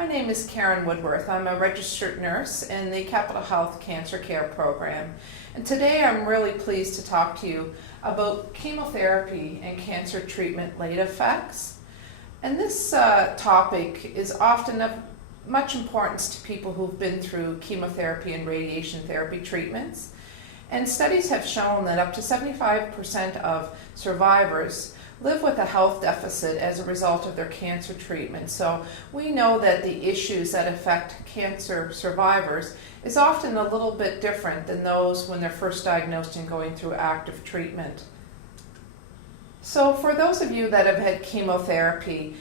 My name is Karen Woodworth. I'm a registered nurse in the Capital Health Cancer Care Program. And today I'm really pleased to talk to you about chemotherapy and cancer treatment late effects. And this topic is often of much importance to people who've been through chemotherapy and radiation therapy treatments. And studies have shown that up to 75% of survivors live with a health deficit as a result of their cancer treatment. So we know that the issues that affect cancer survivors is often a little bit different than those when they're first diagnosed and going through active treatment. So for those of you that have had chemotherapy,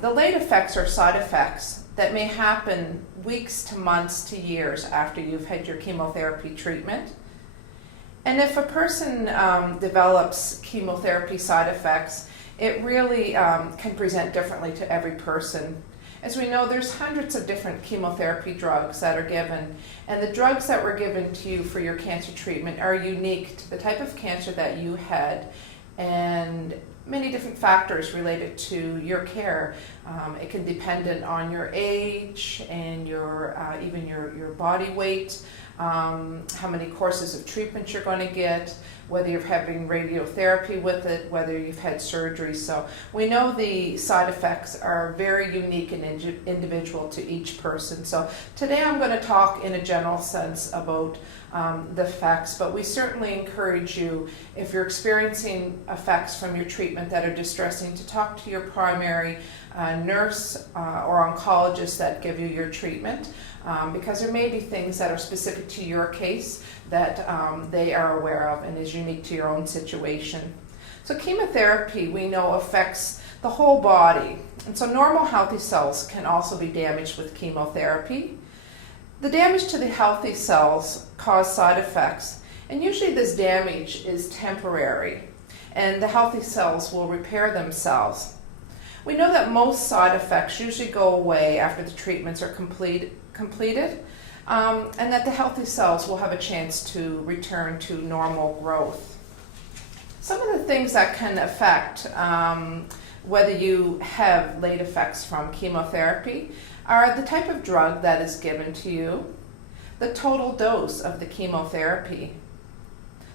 the late effects are side effects that may happen weeks to months to years after you've had your chemotherapy treatment. And if a person develops chemotherapy side effects, it really can present differently to every person. As we know, there's hundreds of different chemotherapy drugs that are given, and the drugs that were given to you for your cancer treatment are unique to the type of cancer that you had, and many different factors related to your care. It can depend on your age and even your body weight, how many courses of treatment you're going to get, whether you're having radiotherapy with it, whether you've had surgery. So we know the side effects are very unique and individual to each person. So today I'm going to talk in a general sense about the effects, but we certainly encourage you, if you're experiencing effects from your treatment that are distressing, to talk to your primary nurse or oncologist that give you your treatment, because there may be things that are specific to your case that they are aware of and is unique to your own situation. So chemotherapy, we know, affects the whole body, and so normal healthy cells can also be damaged with chemotherapy. The damage to the healthy cells cause side effects, and usually this damage is temporary, and the healthy cells will repair themselves. We know that most side effects usually go away after the treatments are completed, and that the healthy cells will have a chance to return to normal growth. Some of the things that can affect whether you have late effects from chemotherapy are the type of drug that is given to you, the total dose of the chemotherapy,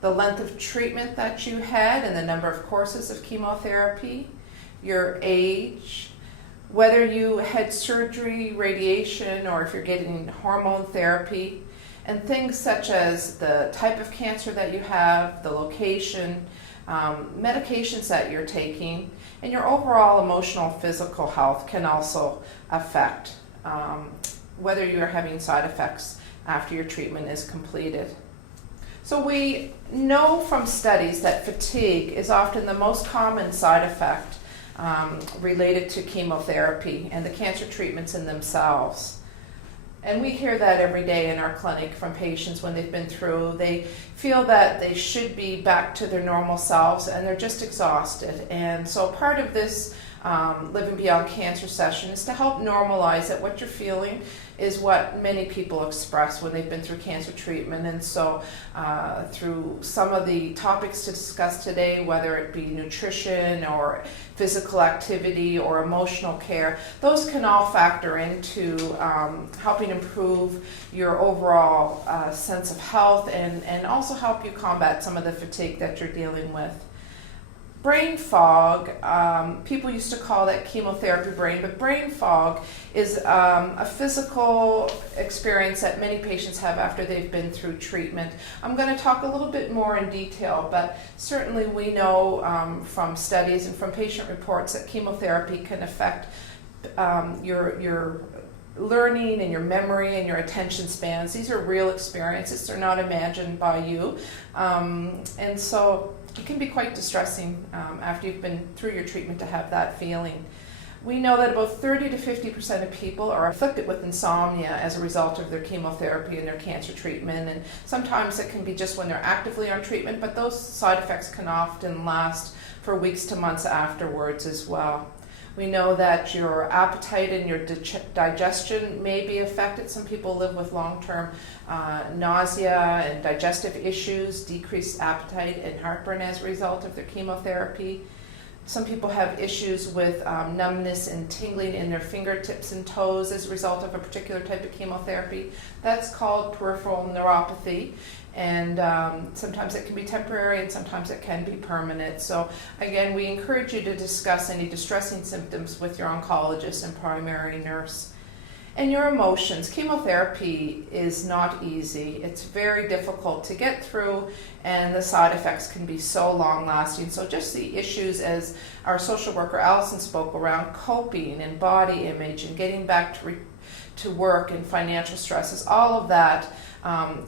the length of treatment that you had and the number of courses of chemotherapy, your age, whether you had surgery, radiation, or if you're getting hormone therapy, and things such as the type of cancer that you have, the location, medications that you're taking, and your overall emotional, physical health can also affect whether you're having side effects after your treatment is completed. So we know from studies that fatigue is often the most common side effect related to chemotherapy and the cancer treatments in themselves. And we hear that every day in our clinic from patients when they've been through. They feel that they should be back to their normal selves and they're just exhausted. And so part of this Living Beyond Cancer session is to help normalize that what you're feeling is what many people express when they've been through cancer treatment. And so through some of the topics to discuss today, whether it be nutrition or physical activity or emotional care, those can all factor into helping improve your overall sense of health and also help you combat some of the fatigue that you're dealing with. Brain fog, people used to call that chemotherapy brain, but brain fog is a physical experience that many patients have after they've been through treatment. I'm going to talk a little bit more in detail, but certainly we know from studies and from patient reports that chemotherapy can affect your learning and your memory and your attention spans. These are real experiences. They're not imagined by you. And so it can be quite distressing after you've been through your treatment to have that feeling. We know that about 30 to 50% of people are afflicted with insomnia as a result of their chemotherapy and their cancer treatment. And sometimes it can be just when they're actively on treatment, but those side effects can often last for weeks to months afterwards as well. We know that your appetite and your digestion may be affected. Some people live with long-term nausea and digestive issues, decreased appetite and heartburn as a result of their chemotherapy. Some people have issues with numbness and tingling in their fingertips and toes as a result of a particular type of chemotherapy. That's called peripheral neuropathy. And sometimes it can be temporary and sometimes it can be permanent. So again, we encourage you to discuss any distressing symptoms with your oncologist and primary nurse. And your emotions. Chemotherapy is not easy. It's very difficult to get through, and the side effects can be so long lasting. So just the issues, as our social worker Allison spoke, around coping and body image and getting back to work and financial stresses, all of that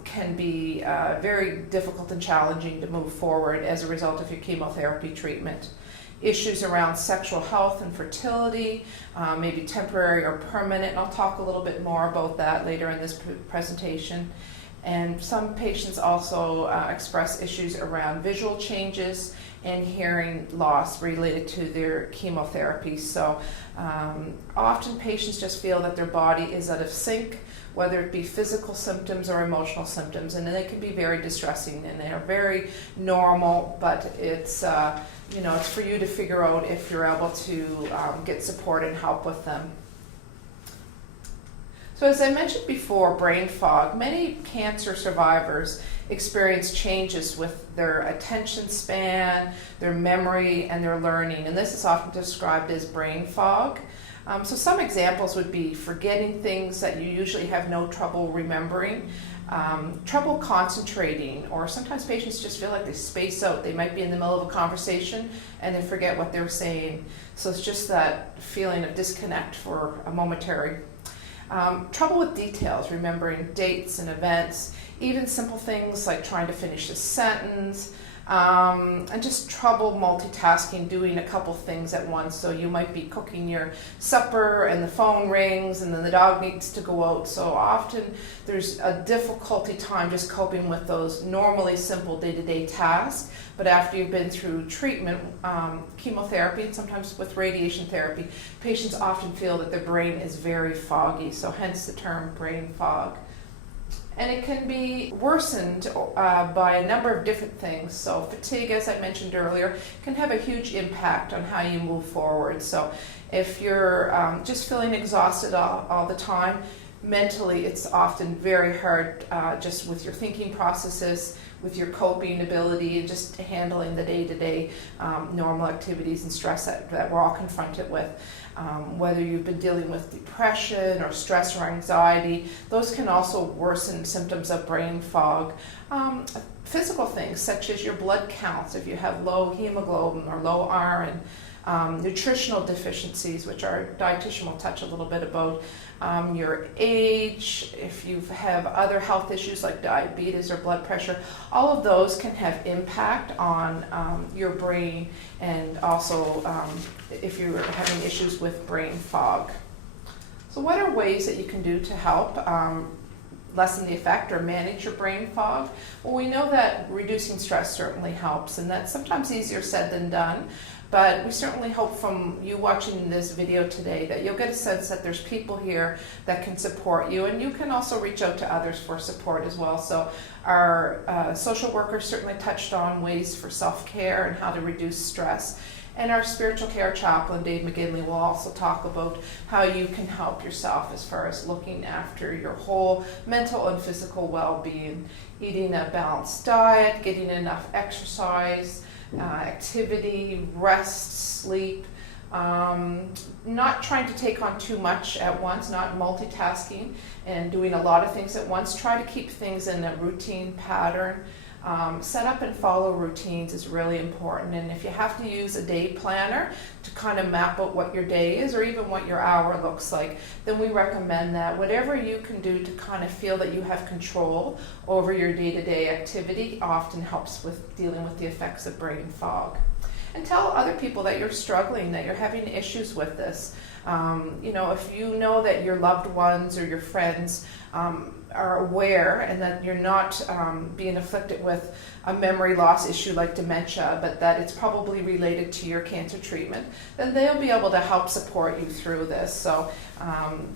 can be very difficult and challenging to move forward as a result of your chemotherapy treatment. Issues around sexual health and fertility, maybe temporary or permanent, and I'll talk a little bit more about that later in this presentation. And some patients also express issues around visual changes and hearing loss related to their chemotherapy. So often patients just feel that their body is out of sync, whether it be physical symptoms or emotional symptoms, and they can be very distressing, and they're very normal, but it's it's for you to figure out if you're able to get support and help with them. So as I mentioned before, brain fog. Many cancer survivors experience changes with their attention span, their memory, and their learning, and this is often described as brain fog. So some examples would be forgetting things that you usually have no trouble remembering, trouble concentrating, or sometimes patients just feel like they space out. They might be in the middle of a conversation and they forget what they're saying. So it's just that feeling of disconnect for a momentary. Trouble with details, remembering dates and events, even simple things like trying to finish a sentence, and just trouble multitasking, doing a couple things at once. So you might be cooking your supper and the phone rings and then the dog needs to go out. So often there's a difficulty time just coping with those normally simple day-to-day tasks. But after you've been through treatment, chemotherapy, and sometimes with radiation therapy, patients often feel that their brain is very foggy. So hence the term brain fog. And it can be worsened by a number of different things. So fatigue, as I mentioned earlier, can have a huge impact on how you move forward. So if you're just feeling exhausted all the time, mentally it's often very hard just with your thinking processes, with your coping ability, and just handling the day-to-day normal activities and stress that we're all confronted with. Whether you've been dealing with depression or stress or anxiety, those can also worsen symptoms of brain fog. Physical things such as your blood counts, if you have low hemoglobin or low iron, nutritional deficiencies, which our dietitian will touch a little bit about, your age, if you have other health issues like diabetes or blood pressure, all of those can have impact on your brain, and also if you're having issues with brain fog. So what are ways that you can do to help lessen the effect or manage your brain fog? Well, we know that reducing stress certainly helps, and that's sometimes easier said than done. But we certainly hope from you watching this video today that you'll get a sense that there's people here that can support you, and you can also reach out to others for support as well. So our social workers certainly touched on ways for self-care and how to reduce stress. And our spiritual care chaplain, Dave McGinley, will also talk about how you can help yourself as far as looking after your whole mental and physical well-being, eating a balanced diet, getting enough exercise, activity, rest, sleep, not trying to take on too much at once, not multitasking and doing a lot of things at once. Try to keep things in a routine pattern. Set up and follow routines is really important, and if you have to use a day planner to kind of map out what your day is or even what your hour looks like, then we recommend that. Whatever you can do to kind of feel that you have control over your day-to-day activity often helps with dealing with the effects of brain fog. And tell other people that you're struggling, that you're having issues with this. If you know that your loved ones or your friends are aware and that you're not being afflicted with a memory loss issue like dementia, but that it's probably related to your cancer treatment, then they'll be able to help support you through this. So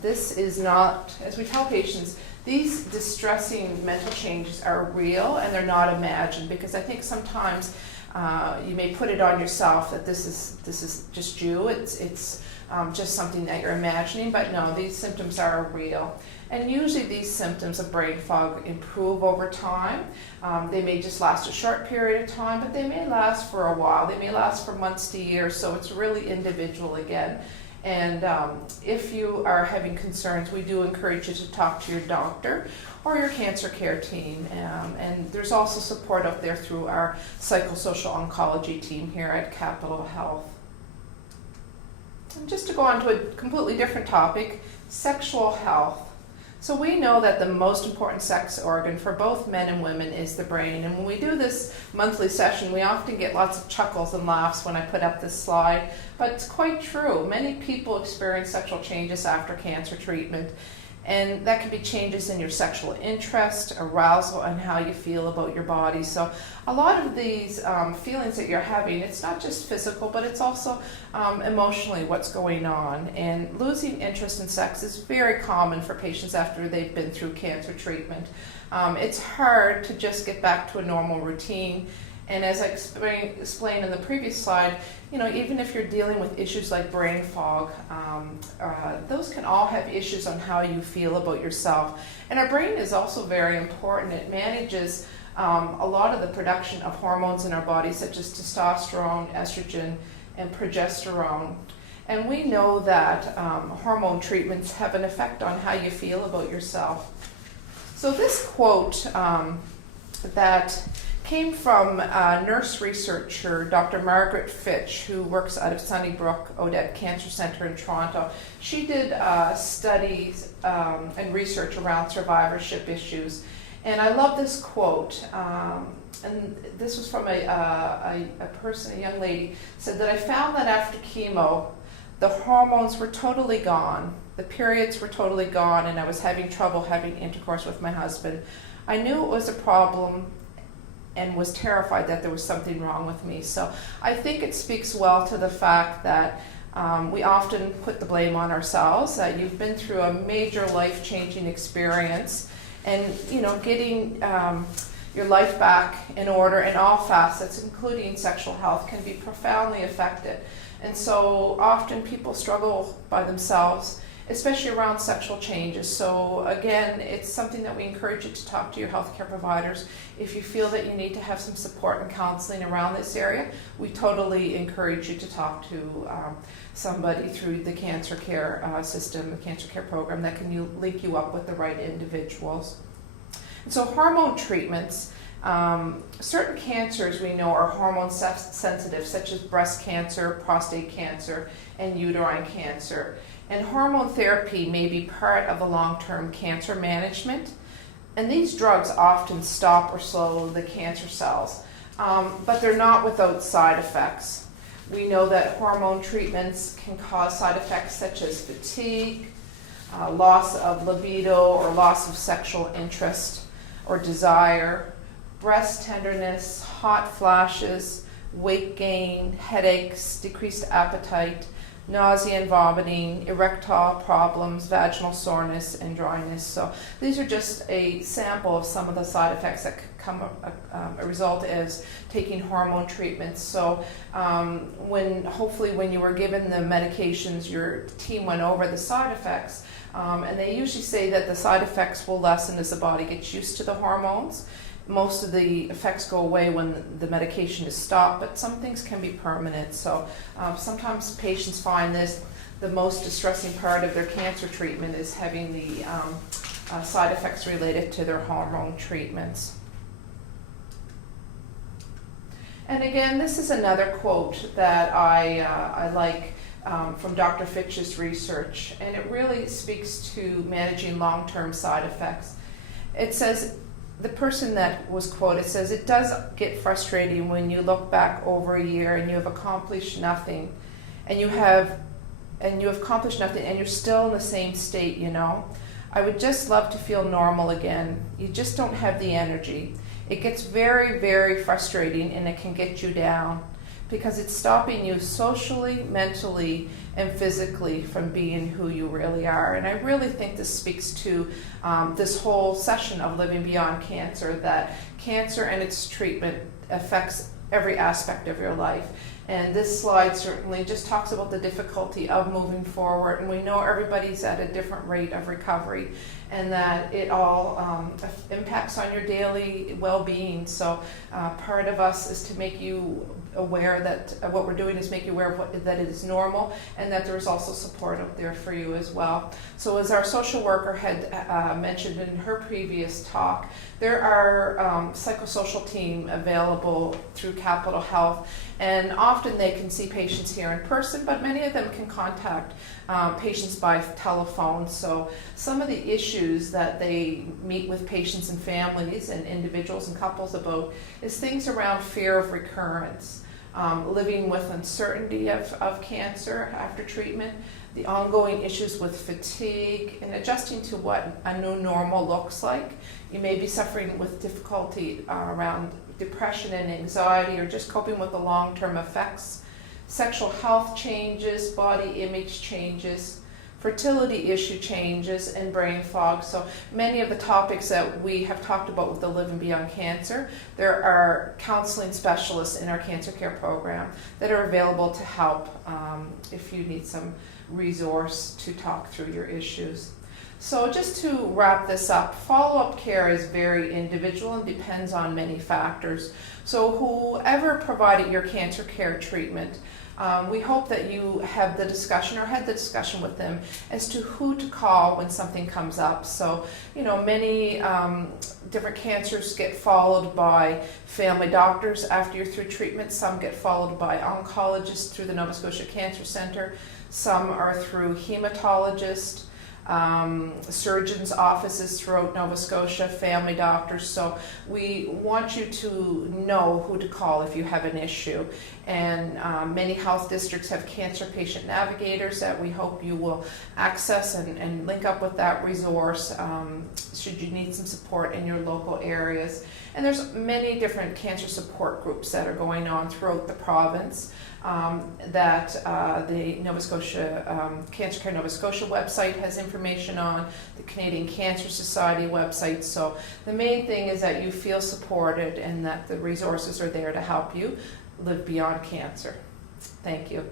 this is not, as we tell patients, these distressing mental changes are real and they're not imagined, because I think sometimes You may put it on yourself that this is just you. It's just something that you're imagining, but no, these symptoms are real. And usually these symptoms of brain fog improve over time. They may just last a short period of time, but they may last for a while. They may last for months to years, so it's really individual again. And if you are having concerns, we do encourage you to talk to your doctor or your cancer care team. And there's also support out there through our psychosocial oncology team here at Capital Health. And just to go on to a completely different topic, sexual health. So we know that the most important sex organ for both men and women is the brain. And when we do this monthly session, we often get lots of chuckles and laughs when I put up this slide. But it's quite true. Many people experience sexual changes after cancer treatment. And that can be changes in your sexual interest, arousal, and how you feel about your body. So a lot of these feelings that you're having, it's not just physical, but it's also emotionally what's going on. And losing interest in sex is very common for patients after they've been through cancer treatment. It's hard to just get back to a normal routine. And as I explained in the previous slide, even if you're dealing with issues like brain fog, those can all have issues on how you feel about yourself. And our brain is also very important. It manages a lot of the production of hormones in our body, such as testosterone, estrogen, and progesterone. And we know that hormone treatments have an effect on how you feel about yourself. So this quote that came from nurse researcher Dr. Margaret Fitch, who works out of Sunnybrook Odette Cancer Center in Toronto. She did studies and research around survivorship issues. And I love this quote. And this was from a person, a young lady, said that I found that after chemo, the hormones were totally gone. The periods were totally gone, and I was having trouble having intercourse with my husband. I knew it was a problem and was terrified that there was something wrong with me. So I think it speaks well to the fact that we often put the blame on ourselves, that you've been through a major life-changing experience, and getting your life back in order in all facets, including sexual health, can be profoundly affected. And so often people struggle by themselves, especially around sexual changes. So again, it's something that we encourage you to talk to your healthcare providers. If you feel that you need to have some support and counseling around this area, we totally encourage you to talk to somebody through the cancer care system, the cancer care program, that can link you up with the right individuals. And so hormone treatments, certain cancers we know are hormone sensitive, such as breast cancer, prostate cancer, and uterine cancer. And hormone therapy may be part of the long-term cancer management. And these drugs often stop or slow the cancer cells, but they're not without side effects. We know that hormone treatments can cause side effects such as fatigue, loss of libido or loss of sexual interest or desire, breast tenderness, hot flashes, weight gain, headaches, decreased appetite, nausea and vomiting, erectile problems, vaginal soreness, and dryness. So these are just a sample of some of the side effects that come a result as taking hormone treatments. So hopefully when you were given the medications, your team went over the side effects, and they usually say that the side effects will lessen as the body gets used to the hormones. Most of the effects go away when the medication is stopped, but some things can be permanent. So sometimes patients find this the most distressing part of their cancer treatment is having the side effects related to their hormone treatments. And again, this is another quote that I like from Dr. Fitch's research, and it really speaks to managing long-term side effects. It says, the person that was quoted says, it does get frustrating when you look back over a year and you have accomplished nothing, and you have accomplished nothing and you're still in the same state, I would just love to feel normal again. You just don't have the energy. It gets very, very frustrating, and it can get you down because it's stopping you socially, mentally, and physically from being who you really are. And I really think this speaks to this whole session of Living Beyond Cancer, that cancer and its treatment affects every aspect of your life. And this slide certainly just talks about the difficulty of moving forward, and we know everybody's at a different rate of recovery, and that it all impacts on your daily well-being. So part of us is to make you aware that what we're doing is make you aware of that it is normal, and that there's also support out there for you as well. So as our social worker had mentioned in her previous talk, there are psychosocial team available through Capital Health, and often they can see patients here in person, but many of them can contact patients by telephone. So some of the issues that they meet with patients and families and individuals and couples about is things around fear of recurrence, living with uncertainty of cancer after treatment, the ongoing issues with fatigue, and adjusting to what a new normal looks like. You may be suffering with difficulty around depression and anxiety, or just coping with the long-term effects, sexual health changes, body image changes, fertility issue changes, and brain fog. So many of the topics that we have talked about with the Living Beyond Cancer, there are counseling specialists in our cancer care program that are available to help if you need some resource to talk through your issues. So just to wrap this up, follow-up care is very individual and depends on many factors. So whoever provided your cancer care treatment, we hope that you have the discussion or had the discussion with them as to who to call when something comes up. So, you know, many different cancers get followed by family doctors after you're through treatment. Some get followed by oncologists through the Nova Scotia Cancer Centre. Some are through hematologists, surgeons' offices throughout Nova Scotia, family doctors. So we want you to know who to call if you have an issue. And many health districts have cancer patient navigators that we hope you will access and link up with that resource should you need some support in your local areas. And there's many different cancer support groups that are going on throughout the province that the Nova Scotia Cancer Care Nova Scotia website has information on, the Canadian Cancer Society website. So the main thing is that you feel supported and that the resources are there to help you live beyond cancer. Thank you.